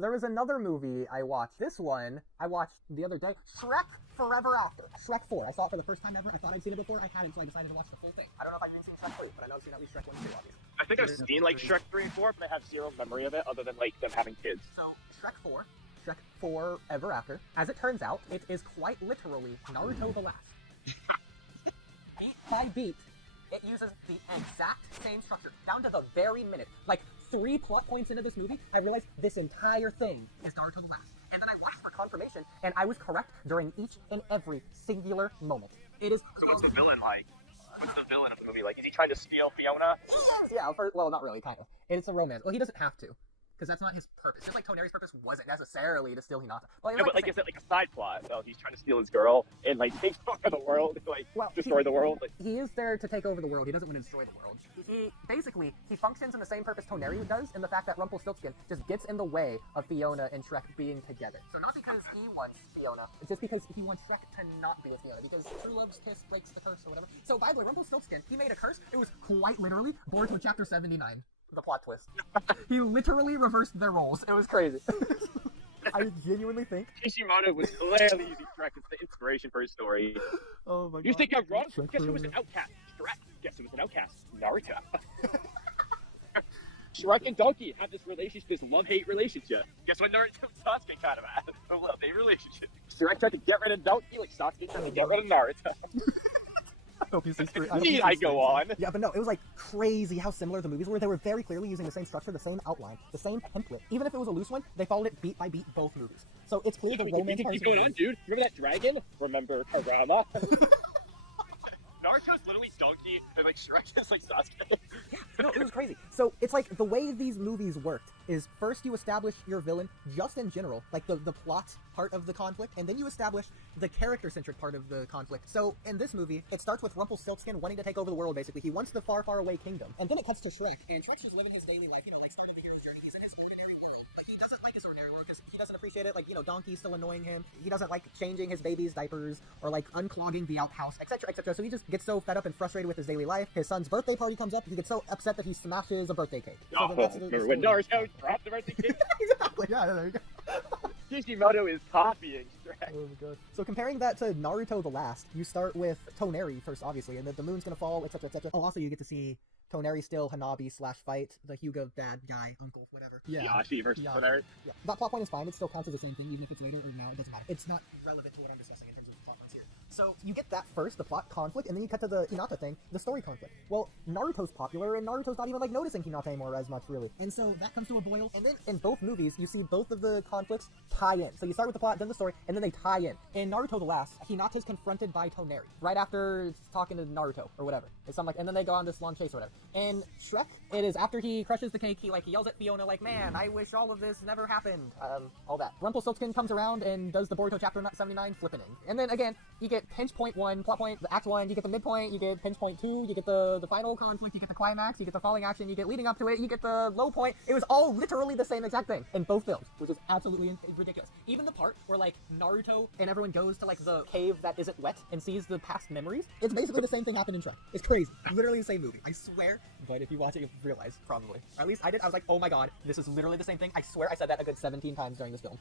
There was another movie I watched. This one I watched the other day. Shrek Forever After. Shrek 4. I saw it for the first time ever. I thought I'd seen it before. I hadn't, so I decided to watch the full thing. I don't know if I've even seen Shrek 3, but I know I've seen at least Shrek 1 and 2, obviously. I think I've seen like Shrek 3 and 4, but I have zero memory of it other than like them having kids. So Shrek 4. Shrek 4 Ever After. As it turns out, it is quite literally Naruto the Last. Beat by beat, it uses the exact same structure, down to the very minute. Like, 3 plot points into this movie, I realized this entire thing is Naruto the Last. And then I watched for confirmation, and I was correct during each and every singular moment. It is... So what's the villain like? What's the villain of the movie? Like, is he trying to steal Fiona? Yeah, well, not really, kind of. It's a romance. Well, he doesn't have to. Because that's not his purpose. Just like Toneri's purpose wasn't necessarily to steal Hinata. But like, is it like a side plot? So he's trying to steal his girl and like take over the world, like destroy the world. Like... He is there to take over the world. He doesn't want to destroy the world. He functions in the same purpose Toneri does, in the fact that Rumpelstiltskin just gets in the way of Fiona and Shrek being together. So not because he wants Fiona, it's just because he wants Shrek to not be with Fiona, because true love's kiss breaks the curse or whatever. So by the way, Rumpelstiltskin, he made a curse. It was quite literally Boruto chapter 79. The plot twist. He literally reversed their roles. It was crazy. I genuinely think Kishimoto was clearly using Shrek as the inspiration for his story. Oh my god. You think I'm wrong? Guess who was an outcast? Shrek. Guess who was an outcast? Naruto. Shrek and Donkey have this relationship, this love-hate relationship. Guess what Naruto and Sasuke kind of had? A love-hate relationship. Shrek tried to get rid of Donkey like Sasuke tried to get rid of Naruto. I hope you see Need I go on? Yeah, but no, it was like crazy how similar the movies were. They were very clearly using the same structure, the same outline, the same template. Even if it was a loose one, they followed it beat by beat both movies. So it's clear the romance part. What's going on, dude? Remember that dragon? Remember Karama? Naruto's literally Donkey, and like Shrek is like Sasuke. Yeah, no, it was crazy. So it's like the way these movies worked is first you establish your villain just in general, like the plot part of the conflict, and then you establish the character-centric part of the conflict. So in this movie, it starts with Rumpelstiltskin wanting to take over the world, basically. He wants the far, far away kingdom. And then it cuts to Shrek, and Shrek's just living his daily life, you know, like starting the hero's journey. He's in his ordinary world, but he doesn't like his ordinary world because he doesn't appreciate it. Like, you know, Donkey's still annoying him. He doesn't like changing his baby's diapers or like unclogging the outhouse, etc., etc. So he just gets so fed up and frustrated with his daily life. His son's birthday party comes up. He gets so upset that he smashes a birthday cake. So remember when Naruto dropped the birthday cake? Exactly. Yeah, there you go. Kishimoto is copying Shrek. Oh my god. So comparing that to Naruto the Last, you start with Toneri first, obviously, and then the moon's gonna fall, etc., etc. Oh, also you get to see Toneri still Hanabi / fight the Hyuga dad guy, uncle, whatever. Yeah. Yashi versus Toneri. Yeah. That plot point is fine. It still counts as the same thing, even if it's later or now. It doesn't matter. It's not relevant to what I'm discussing in terms of the plot points here. So you get that first, the plot conflict, and then you cut to the Hinata thing, the story conflict. Well, Naruto's popular, and Naruto's not even like noticing Hinata anymore as much, really. And so that comes to a boil. And then in both movies, you see both of the conflicts tie in. So you start with the plot, then the story, and then they tie in. In Naruto the Last, Hinata's confronted by Toneri right after talking to Naruto or whatever. It's something like, and then they go on this long chase or whatever. In Shrek, it is after he crushes the cake, he yells at Fiona like, man, I wish all of this never happened. All that. Rumpelstiltskin comes around and does the Boruto chapter 79 flippening. And then again, you get pinch point 1, plot point, the act 1, you get the midpoint, you get pinch point 2, you get the final conflict, you get the climax, you get the falling action, you get leading up to it, you get the low point. It was all literally the same exact thing in both films, which is absolutely ridiculous. Even the part where like Naruto and everyone goes to like the cave that isn't wet and sees the past memories, it's basically the same thing happened in Shrek. It's crazy. Literally the same movie. I swear. But if you watch it, you'll realize, probably. Or at least I did. I was like, oh my god, this is literally the same thing. I swear I said that a good 17 times during this film.